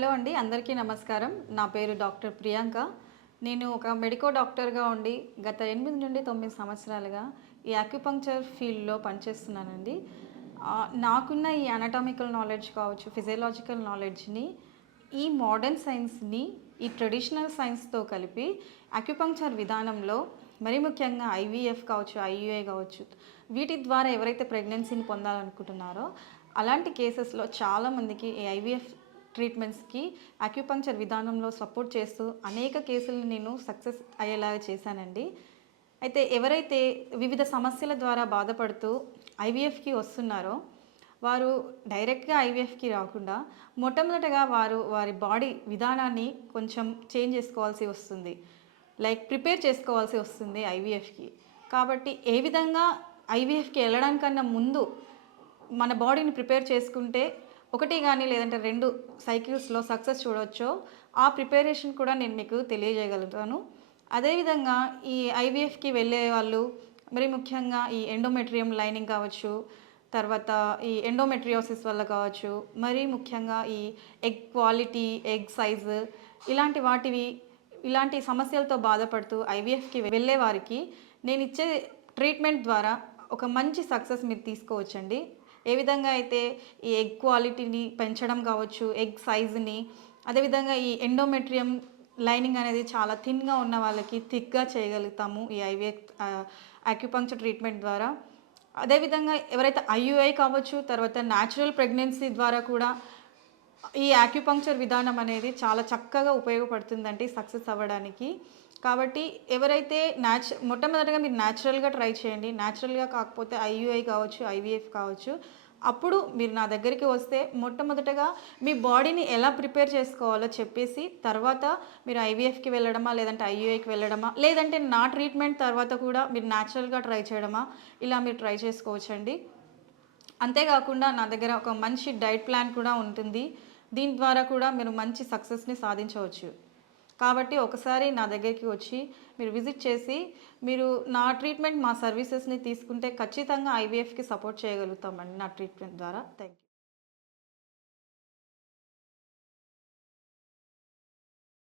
Hello అండి, అందరికీ నమస్కారం. నా పేరు డాక్టర్ ప్రియాంక. నేను ఒక మెడికో డాక్టర్‌గా ఉండి గత 8-9 సంవత్సరాలుగా ఈ యాక్యుపంక్చర్ ఫీల్డ్‌లో పనిచేస్తున్నానండి. నాకున్న ఈ అనటామికల్ నాలెడ్జ్ కావచ్చు, ఫిజియోలాజికల్ నాలెడ్జ్‌ని ఈ మోడర్న్ సైన్స్‌ని ఈ ట్రెడిషనల్ సైన్స్‌తో కలిపి యాక్యుపంక్చర్ విధానంలో మరీ ముఖ్యంగా ఐవీఎఫ్ కావచ్చు, ఐయుఐ కావచ్చు, వీటి ద్వారా ఎవరైతే ప్రెగ్నెన్సీని పొందాలనుకుంటున్నారో అలాంటి కేసెస్‌లో చాలామందికి ఈ ఐవీఎఫ్ ట్రీట్మెంట్స్‌కి అక్యుపంక్చర్ విధానంలో సపోర్ట్ చేస్తూ అనేక కేసులను నేను సక్సెస్ అయ్యేలాగా చేశానండి. అయితే ఎవరైతే వివిధ సమస్యల ద్వారా బాధపడుతూ ఐవీఎఫ్‌కి వస్తున్నారో వారు డైరెక్ట్‌గా ఐవీఎఫ్‌కి రాకుండా మొట్టమొదటగా వారి బాడీ విధానాన్ని కొంచెం చేంజ్ చేసుకోవాల్సి వస్తుంది. లైక్ ప్రిపేర్ చేసుకోవాల్సి వస్తుంది ఐవీఎఫ్‌కి. కాబట్టి ఏ విధంగా ఐవీఎఫ్‌కి వెళ్ళడానికన్నా ముందు మన బాడీని ప్రిపేర్ చేసుకుంటే ఒకటి కానీ లేదంటే 2 సైకిల్స్‌లో సక్సెస్ చూడొచ్చో ఆ ప్రిపరేషన్ కూడా నేను మీకు తెలియజేయగలుగుతాను. అదేవిధంగా ఈ ఐవీఎఫ్‌కి వెళ్ళే వాళ్ళు మరి ముఖ్యంగా ఈ ఎండోమెట్రియం లైనింగ్ కావచ్చు, తర్వాత ఈ ఎండోమెట్రియోసిస్ వల్ల కావచ్చు, మరీ ముఖ్యంగా ఈ ఎగ్ క్వాలిటీ, ఎగ్ సైజు ఇలాంటి సమస్యలతో బాధపడుతూ ఐవీఎఫ్‌కి వెళ్ళే వారికి నేనిచ్చే ట్రీట్మెంట్ ద్వారా ఒక మంచి సక్సెస్ మీరు తీసుకోవచ్చండి. ఏ విధంగా అయితే ఈ ఎగ్ క్వాలిటీని పెంచడం కావచ్చు, ఎగ్ సైజుని, అదేవిధంగా ఈ ఎండోమెట్రియం లైనింగ్ అనేది చాలా థిన్‌గా ఉన్న వాళ్ళకి థిక్‌గా చేయగలుగుతాము ఈ ఐవీఎఫ్ అక్యుపంక్చర్ ట్రీట్మెంట్ ద్వారా. అదేవిధంగా ఎవరైతే ఐయుఐ కావచ్చు, తర్వాత న్యాచురల్ ప్రెగ్నెన్సీ ద్వారా కూడా ఈ యాక్యుపంక్చర్ విధానం అనేది చాలా చక్కగా ఉపయోగపడుతుందండి సక్సెస్ అవ్వడానికి. కాబట్టి ఎవరైతే మొట్టమొదటిగా మీరు న్యాచురల్‌గా ట్రై చేయండి. న్యాచురల్‌గా కాకపోతే ఐయుఐ కావచ్చు, ఐవీఎఫ్ కావచ్చు. అప్పుడు మీరు నా దగ్గరికి వస్తే మొట్టమొదటగా మీ బాడీని ఎలా ప్రిపేర్ చేసుకోవాలో చెప్పేసి, తర్వాత మీరు ఐవీఎఫ్‌కి వెళ్ళడమా, లేదంటే ఐయుఐకి వెళ్ళడమా, లేదంటే నా ట్రీట్మెంట్ తర్వాత కూడా మీరు న్యాచురల్‌గా ట్రై చేయడమా, ఇలా మీరు ట్రై చేసుకోవచ్చండి. అంతేకాకుండా నా దగ్గర ఒక మంచి డైట్ ప్లాన్ కూడా ఉంటుంది. దీని ద్వారా కూడా మీరు మంచి సక్సెస్‌ని సాధించవచ్చు. కాబట్టి ఒకసారి నా దగ్గరికి వచ్చి మీరు విజిట్ చేసి మీరు నా ట్రీట్మెంట్, మా సర్వీసెస్‌ని తీసుకుంటే ఖచ్చితంగా ఐవీఎఫ్‌కి సపోర్ట్ చేయగలుగుతామండి నా ట్రీట్మెంట్ ద్వారా. Thank you.